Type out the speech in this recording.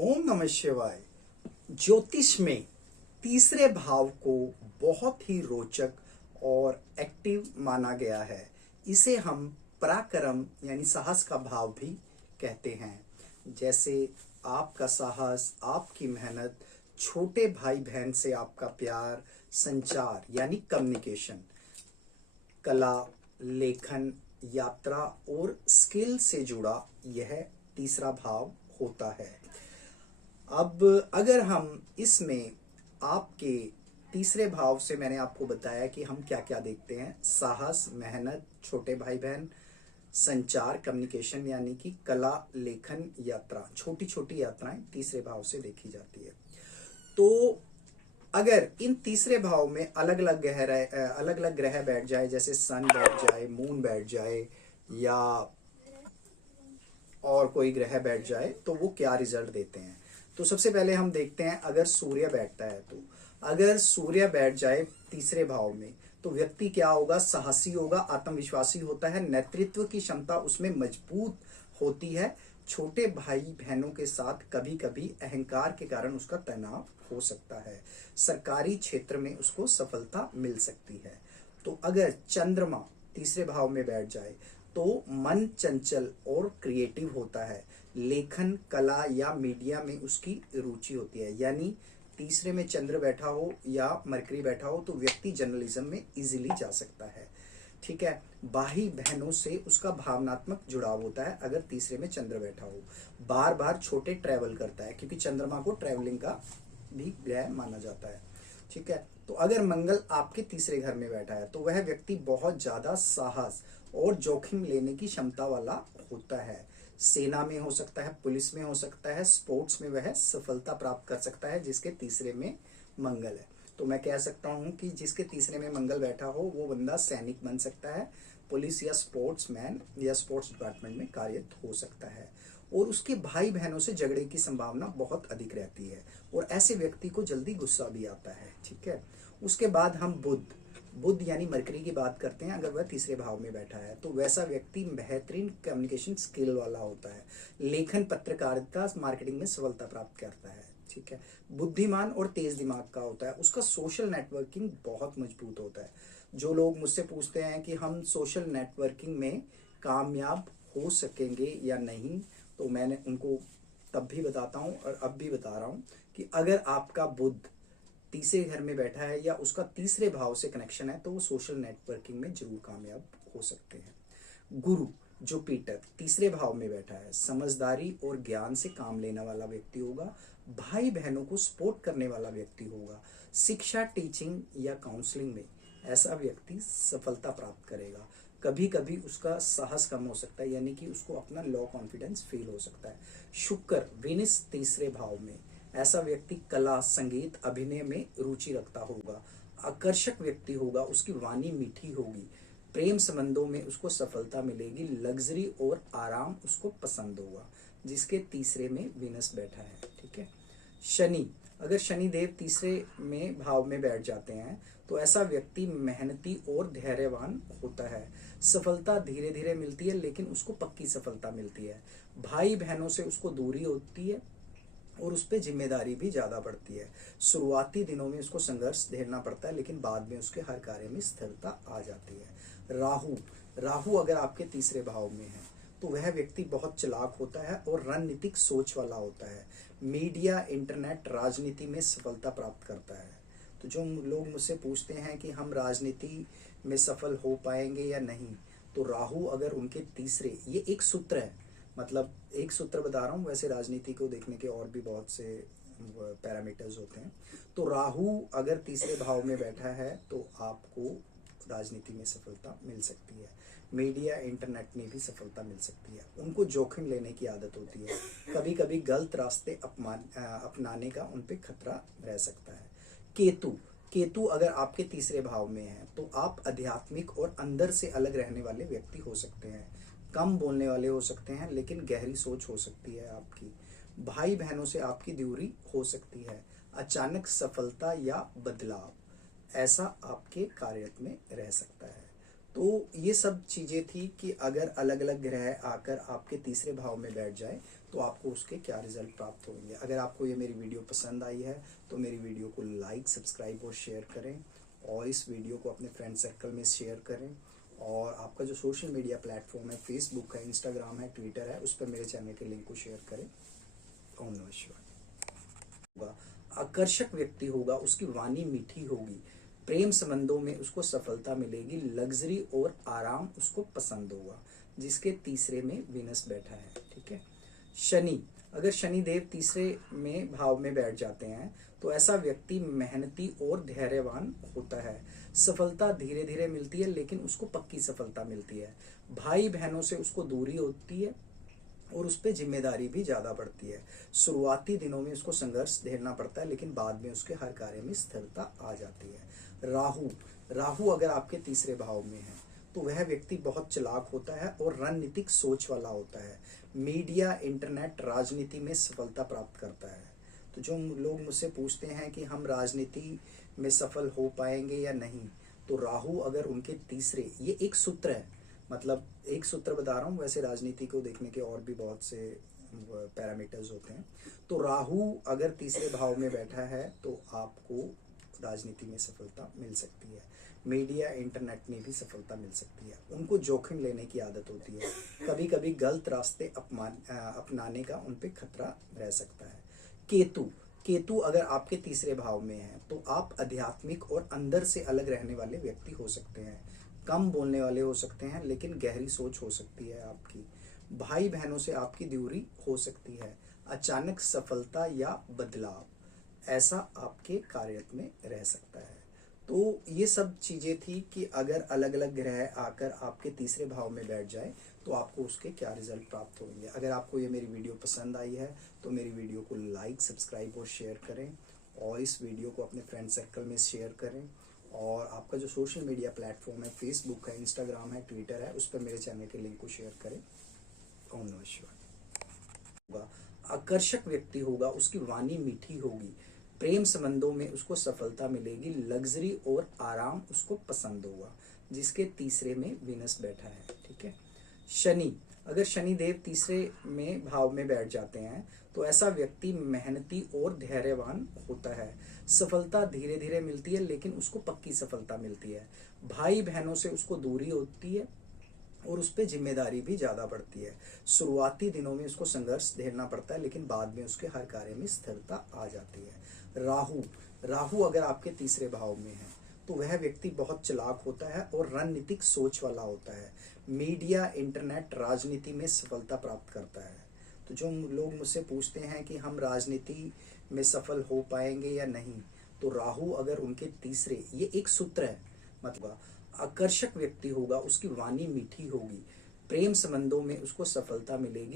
ओम नमः शिवाय। ज्योतिष में तीसरे भाव को बहुत ही रोचक और एक्टिव माना गया है। इसे हम पराक्रम यानी साहस का भाव भी कहते हैं। जैसे आपका साहस, आपकी मेहनत, छोटे भाई बहन से आपका प्यार, संचार यानी कम्युनिकेशन, कला, लेखन, यात्रा और स्किल से जुड़ा यह तीसरा भाव होता है। अब अगर हम इसमें आपके तीसरे भाव से, मैंने आपको बताया कि हम क्या क्या देखते हैं। साहस, मेहनत, छोटे भाई बहन, संचार, कम्युनिकेशन यानी कि कला, लेखन, यात्रा, छोटी छोटी यात्राएं तीसरे भाव से देखी जाती है। तो अगर इन तीसरे भाव में अलग अलग ग्रह बैठ जाए, जैसे सन बैठ जाए, मून बैठ जाए या और कोई ग्रह बैठ जाए, तो वो क्या रिजल्ट देते हैं। तो सबसे पहले हम देखते हैं, अगर सूर्य बैठता है तो अगर सूर्य बैठ जाए तीसरे भाव में तो व्यक्ति क्या होगा? साहसी होगा, आत्मविश्वासी होता है, नेतृत्व की क्षमता उसमें मजबूत होती है। छोटे भाई बहनों के साथ कभी कभी अहंकार के कारण उसका तनाव हो सकता है। सरकारी क्षेत्र में उसको सफलता मिल सकती है। तो अगर चंद्रमा तीसरे भाव में बैठ जाए तो मन चंचल और क्रिएटिव होता है। लेखन, कला या मीडिया में उसकी रुचि होती है। यानी तीसरे में चंद्र बैठा हो या मरकरी बैठा हो तो व्यक्ति जर्नलिज्म में इजीली जा सकता है। ठीक है। भाई बहनों से उसका भावनात्मक जुड़ाव होता है अगर तीसरे में चंद्र बैठा हो। बार बार छोटे ट्रैवल करता है, क्योंकि चंद्रमा को ट्रैवलिंग का भी ग्रह माना जाता है। ठीक है। तो अगर मंगल आपके तीसरे घर में बैठा है तो वह व्यक्ति बहुत ज्यादा साहस और जोखिम लेने की क्षमता वाला होता है। सेना में हो सकता है, पुलिस में हो सकता है, स्पोर्ट्स में वह सफलता प्राप्त कर सकता है जिसके तीसरे में मंगल है। तो मैं कह सकता हूं कि जिसके तीसरे में मंगल बैठा हो वो बंदा सैनिक बन सकता है, पुलिस या स्पोर्ट्स मैन या स्पोर्ट्स डिपार्टमेंट में कार्यरत हो सकता है। और उसके भाई बहनों से झगड़े की संभावना बहुत अधिक रहती है और ऐसे व्यक्ति को जल्दी गुस्सा भी आता है। ठीक है। उसके बाद हम बुध यानी मरकरी की बात करते हैं। अगर वह तीसरे भाव में बैठा है तो वैसा व्यक्ति बेहतरीन कम्युनिकेशन स्किल वाला होता है। लेखन, पत्रकारिता, मार्केटिंग में सफलता प्राप्त करता है। ठीक है। बुद्धिमान और तेज दिमाग का होता है। उसका सोशल नेटवर्किंग बहुत मजबूत होता है। जो लोग मुझसे पूछते हैं कि हम सोशल नेटवर्किंग में कामयाब हो सकेंगे या नहीं, तो मैंने उनको तब भी बताता हूँ और अब भी बता रहा हूँ कि अगर आपका बुध तीसरे घर में बैठा है या उसका तीसरे भाव से कनेक्शन है तो वो सोशल नेटवर्किंग में जरूर कामयाब हो सकते हैं। गुरु जुपिटर तीसरे भाव में बैठा है। समझदारी और ज्ञान से काम लेने वाला व्यक्ति होगा। भाई बहनों को सपोर्ट करने वाला व्यक्ति होगा। शिक्षा, टीचिंग या काउंसलिंग में ऐसा व्यक्ति सफलता प्राप्त करेगा। कभी कभी उसका साहस कम हो सकता है, यानी कि उसको अपना लो कॉन्फिडेंस फील हो सकता है। शुक्र विनिस तीसरे भाव में, ऐसा व्यक्ति कला, संगीत, अभिनय में रुचि रखता होगा। आकर्षक व्यक्ति होगा, उसकी वाणी मीठी होगी। प्रेम संबंधों में उसको सफलता मिलेगी। लग्जरी और आराम उसको पसंद होगा जिसके तीसरे में विनस बैठा है। ठीक है। शनि, अगर शनि देव तीसरे में भाव में बैठ जाते हैं तो ऐसा व्यक्ति मेहनती और धैर्यवान होता है। सफलता धीरे धीरे मिलती है लेकिन उसको पक्की सफलता मिलती है। भाई बहनों से उसको दूरी होती है और उस पर जिम्मेदारी भी ज्यादा बढ़ती है। शुरुआती दिनों में उसको संघर्ष झेलना पड़ता है लेकिन बाद में उसके हर कार्य में स्थिरता आ जाती है। राहु अगर आपके तीसरे भाव में है तो वह व्यक्ति बहुत चालाक होता है और रणनीतिक सोच वाला होता है। मीडिया, इंटरनेट, राजनीति में सफलता प्राप्त करता है। तो जो लोग मुझसे पूछते हैं कि हम राजनीति में सफल हो पाएंगे या नहीं, तो राहु अगर उनके तीसरे, ये एक सूत्र है, मतलब एक सूत्र बता रहा हूँ, वैसे राजनीति को देखने के और भी बहुत से पैरामीटर्स होते हैं। तो राहु अगर तीसरे भाव में बैठा है तो आपको राजनीति में सफलता मिल सकती है। मीडिया, इंटरनेट में भी सफलता मिल सकती है। उनको जोखिम लेने की आदत होती है। कभी कभी गलत रास्ते अपनाने का उन पे खतरा रह सकता है। केतु अगर आपके तीसरे भाव में है तो आप आध्यात्मिक और अंदर से अलग रहने वाले व्यक्ति हो सकते हैं। कम बोलने वाले हो सकते हैं लेकिन गहरी सोच हो सकती है आपकी। भाई बहनों से आपकी दूरी हो सकती है। अचानक सफलता या बदलाव ऐसा आपके कार्य में रह सकता है। तो ये सब चीजें थी कि अगर अलग अलग ग्रह आकर आपके तीसरे भाव में बैठ जाए तो आपको उसके क्या रिजल्ट प्राप्त होंगे। अगर आपको ये मेरी वीडियो पसंद आई है तो मेरी वीडियो को लाइक, सब्सक्राइब और शेयर करें, और इस वीडियो को अपने फ्रेंड सर्कल में शेयर करें। और आपका जो सोशल मीडिया प्लेटफॉर्म है, फेसबुक है, इंस्टाग्राम है, ट्विटर है, उस पर मेरे चैनल के लिंक को शेयर करें। ओम नमः शिवाय। होगा, आकर्षक व्यक्ति होगा, उसकी वाणी मीठी होगी, प्रेम संबंधों में उसको सफलता मिलेगी, लग्जरी और आराम उसको पसंद होगा, जिसके तीसरे में वीनस बैठा है। ठीक है। शनि, अगर शनि देव तीसरे में भाव में बैठ जाते हैं तो ऐसा व्यक्ति मेहनती और धैर्यवान होता है। सफलता धीरे धीरे मिलती है, लेकिन उसको पक्की सफलता मिलती है। भाई बहनों से उसको दूरी होती है और उस पर जिम्मेदारी भी ज्यादा बढ़ती है। शुरुआती दिनों में उसको संघर्ष झेलना पड़ता है, लेकिन बाद में उसके हर कार्य में स्थिरता आ जाती है। राहु, राहु अगर आपके तीसरे भाव में है तो वह व्यक्ति बहुत चालाक होता है और रणनीतिक सोच वाला होता है। मीडिया, इंटरनेट, राजनीति में सफलता प्राप्त करता है। तो जो लोग मुझसे पूछते हैं कि हम राजनीति में सफल हो पाएंगे या नहीं, तो राहु अगर उनके तीसरे, ये एक सूत्र है, मतलब एक सूत्र बता रहा हूँ, वैसे राजनीति को देखने के और भी बहुत से पैरामीटर्स होते हैं। तो राहु अगर तीसरे भाव में बैठा है तो आपको राजनीति में सफलता मिल सकती है। मीडिया, इंटरनेट में भी सफलता मिल सकती है। उनको जोखिम लेने की आदत होती है, कभी कभी गलत रास्ते अपनाने का उन पे खतरा रह सकता है। केतु, केतु अगर आपके तीसरे भाव में है तो आप आध्यात्मिक और अंदर से अलग रहने वाले व्यक्ति हो सकते हैं। कम बोलने वाले हो सकते हैं, लेकिन गहरी सोच हो सकती है आपकी। भाई बहनों से आपकी दूरी हो सकती है। अचानक सफलता या बदलाव ऐसा आपके कार्य में रह सकता है। तो ये सब चीजें थी कि अगर अलग अलग ग्रह आकर आपके तीसरे भाव में बैठ जाए तो आपको उसके क्या रिजल्ट प्राप्त होंगे। अगर आपको ये मेरी वीडियो पसंद आई है तो मेरी वीडियो को लाइक, सब्सक्राइब और शेयर करें, और इस वीडियो को अपने फ्रेंड सर्कल में शेयर करें। और आपका जो सोशल मीडिया प्लेटफॉर्म है, फेसबुक है, इंस्टाग्राम है, ट्विटर है, उस पर मेरे चैनल के लिंक को शेयर करें। ओम नमः शिवाय। होगा, आकर्षक व्यक्ति होगा, उसकी वाणी मीठी होगी, प्रेम संबंधों में उसको सफलता मिलेगी, लग्जरी और आराम उसको पसंद होगा, जिसके तीसरे में वीनस बैठा है। ठीक है। शनि, अगर शनि देव तीसरे में भाव में बैठ जाते हैं तो ऐसा व्यक्ति मेहनती और धैर्यवान होता है। सफलता धीरे धीरे मिलती है, लेकिन उसको पक्की सफलता मिलती है। भाई बहनों से उसको दूरी होती है और उस पर जिम्मेदारी भी ज्यादा बढ़ती है। शुरुआती दिनों में उसको संघर्ष झेलना पड़ता है, लेकिन बाद में उसके हर कार्य में स्थिरता आ जाती है। राहु, राहु अगर आपके तीसरे भाव में है तो वह व्यक्ति बहुत चालाक होता है और रणनीतिक सोच वाला होता है। मीडिया, इंटरनेट, राजनीति में सफलता प्राप्त करता है। तो जो लोग मुझसे पूछते हैं कि हम राजनीति में सफल हो पाएंगे या नहीं, तो राहु अगर उनके तीसरे, ये एक सूत्र है, मतलब आकर्षक व्यक्ति होगा, उसकी वाणी मीठी होगी, प्रेम संबंधों में उसको सफलता मिलेगी।